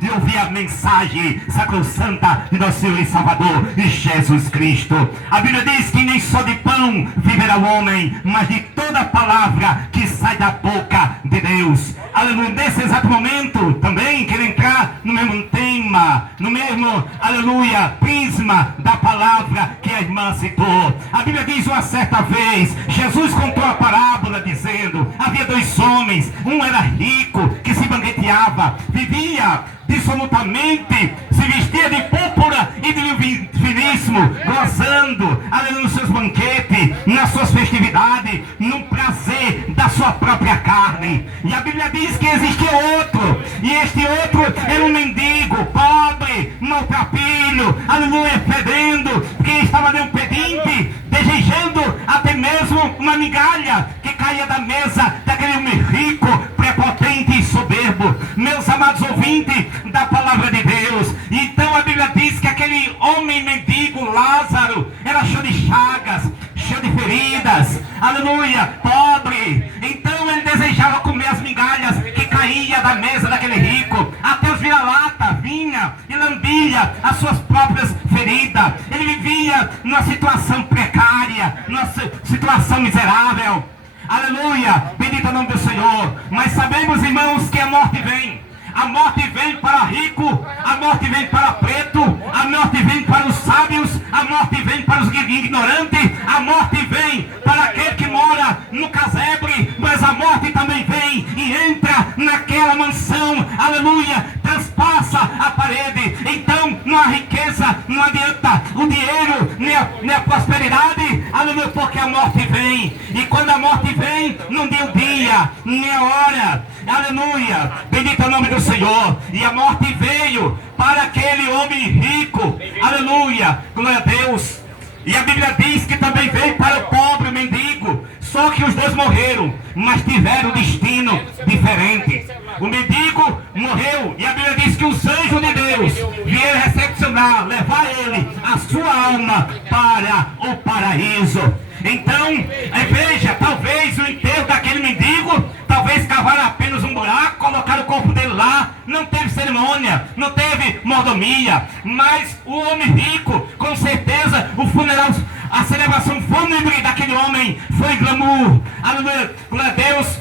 de ouvir a mensagem sacrossanta de nosso Senhor e Salvador Jesus Cristo. A Bíblia diz que nem só de pão viverá o homem, mas de toda palavra que sai da boca de Deus. Aleluia. Nesse exato momento também quero entrar no mesmo tema, no mesmo, aleluia, prisma da palavra que a irmã citou. A Bíblia diz uma certa vez, Jesus contou a parábola dizendo, havia dois homens, um era rico, que se banqueteava, vivia dissolutamente, se vestia de púrpura e de vinho finíssimo, gozando, aleluia, nos seus banquetes, nas suas festividades, no prazer da sua própria carne. E a Bíblia diz que existia outro, e este outro era um mendigo, pobre, maltrapilho, aleluia, fedendo, que estava ali um pedinte, desejando até mesmo uma migalha que caía da mesa daquele homem rico, prepotente e soberbo. Meus amados ouvintes da palavra de Deus, então a Bíblia diz que aquele homem mendigo, Lázaro, era cheio de chagas, cheio de feridas, aleluia, pobre. Então ele desejava comer as migalhas que caía da mesa daquele rico, até os vira-lata vinha e lambia as suas próprias feridas. Ele vivia numa situação precária, numa situação miserável. Aleluia, bendito é o nome do Senhor. Mas sabemos, irmãos, que a morte vem. A morte vem para rico, a morte vem para preto, a morte vem para os sábios, a morte vem para os ignorantes, a morte vem para aquele que mora no casebre, mas a morte também vem e entra naquela mansão, aleluia, transpassa a parede. Então não há riqueza, não adianta o dinheiro, nem a prosperidade, aleluia, porque a morte vem. E quando a morte vem, não deu dia, nem a hora, aleluia, bendito é o nome do Senhor. E a morte veio para aquele homem rico, aleluia, glória a Deus. E a Bíblia diz que também veio para o pobre mendigo. Só que os dois morreram, mas tiveram destino diferente. O mendigo morreu, e a Bíblia diz que os anjos de Deus vieram recepcionar, levar ele, a sua alma, para o paraíso. Então, veja, talvez o enterro daquele mendigo, talvez cavaram apenas um buraco, colocaram o corpo dele lá, não teve cerimônia, não teve mordomia, mas o homem rico, com certeza, o funeral, a celebração fúnebre daquele homem foi glamour, aleluia, glória a Deus,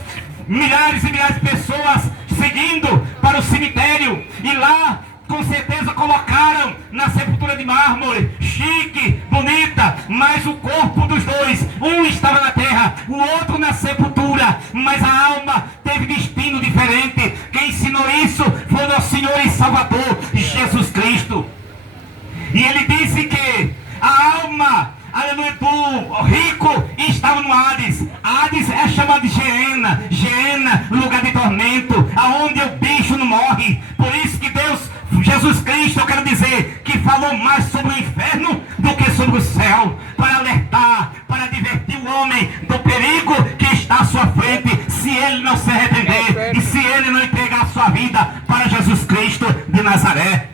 milhares e milhares de pessoas seguindo para o cemitério, e lá, com certeza colocaram na sepultura de mármore, chique, bonita, mas o corpo dos dois, um estava na terra, o outro na sepultura, mas a alma teve destino diferente. Quem ensinou isso foi o nosso Senhor e Salvador, Jesus Cristo. E ele disse que a alma, aleluia, do rico estava no Hades. Hades é chamado de Geena, Geena, lugar de tormento, aonde o bicho não morre. Por isso que Deus, Jesus Cristo, eu quero dizer, que falou mais sobre o inferno do que sobre o céu, para alertar, para advertir o homem do perigo que está à sua frente, se ele não se arrepender e se ele não entregar a sua vida para Jesus Cristo de Nazaré.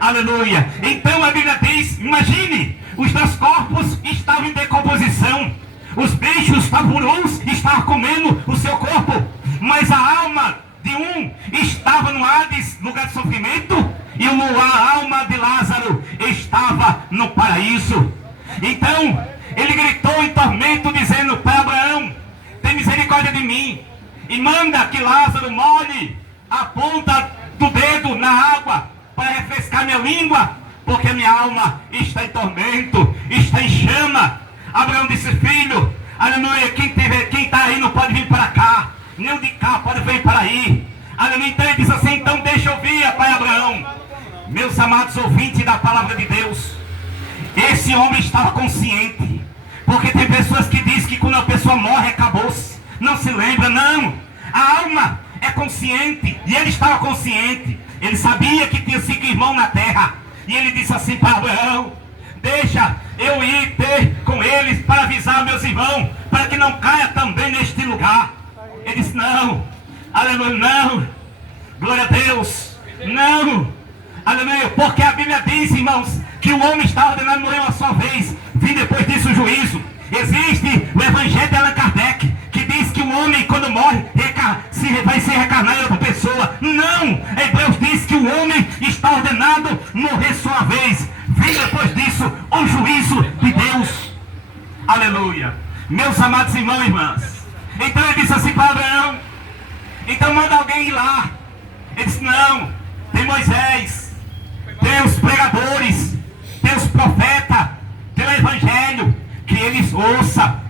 Aleluia. Então a Bíblia diz, imagine, os dois corpos estavam em decomposição, os bichos taburus estavam comendo o seu corpo, mas a alma de um estava no Hades, lugar de sofrimento, e a alma de Lázaro estava no paraíso. Então ele gritou em tormento, dizendo para Abraão, tem misericórdia de mim, e manda que Lázaro molhe a ponta do dedo na água, para refrescar minha língua, porque minha alma está em tormento, está em chama. Abraão disse, filho, aleluia, quem está aí não pode vir para cá, nem de cá pode vir para aí. Aleluia. Então ele disse assim, então deixa eu vir, pai Abraão. Meus amados ouvintes da palavra de Deus, esse homem estava consciente, porque tem pessoas que dizem que quando a pessoa morre acabou-se, não se lembra. Não, a alma é consciente, e ele estava consciente. Ele sabia que tinha 5 irmãos na terra. E ele disse assim para Abraão, deixa eu ir ter com eles para avisar meus irmãos, para que não caia também neste lugar. Ele disse, não, aleluia, não, glória a Deus, não, aleluia, porque a Bíblia diz, irmãos, que o homem está ordenado a morrer uma só vez, vem depois disso o juízo. Existe o Evangelho de Allan Kardec, que diz que o homem, quando morre, vai se reencarnar em outra pessoa. Não! Hebreus diz que o homem está ordenado morrer só uma vez. Vem depois disso o juízo de Deus. Aleluia! Meus amados irmãos e irmãs. Então ele disse assim para Abraão: então manda alguém ir lá. Ele disse: não, tem Moisés, tem os pregadores, tem os profetas, tem o evangelho, que eles ouçam.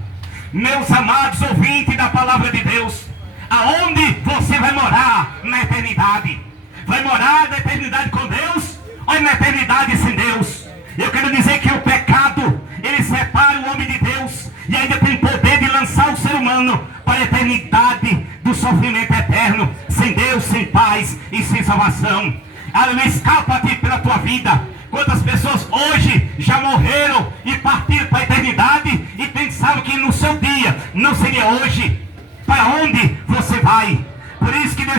Meus amados ouvintes da palavra de Deus, aonde você vai morar na eternidade? Vai morar na eternidade com Deus ou na eternidade sem Deus? Eu quero dizer que o pecado, ele separa o homem de Deus e ainda tem poder de lançar o ser humano para a eternidade do sofrimento eterno, sem Deus, sem paz e sem salvação. Aleluia, escapa-te pela tua vida. Quantas pessoas hoje já morreram e partiram para a eternidade e pensavam que no seu dia não seria hoje? Para onde você vai? Por isso que Deus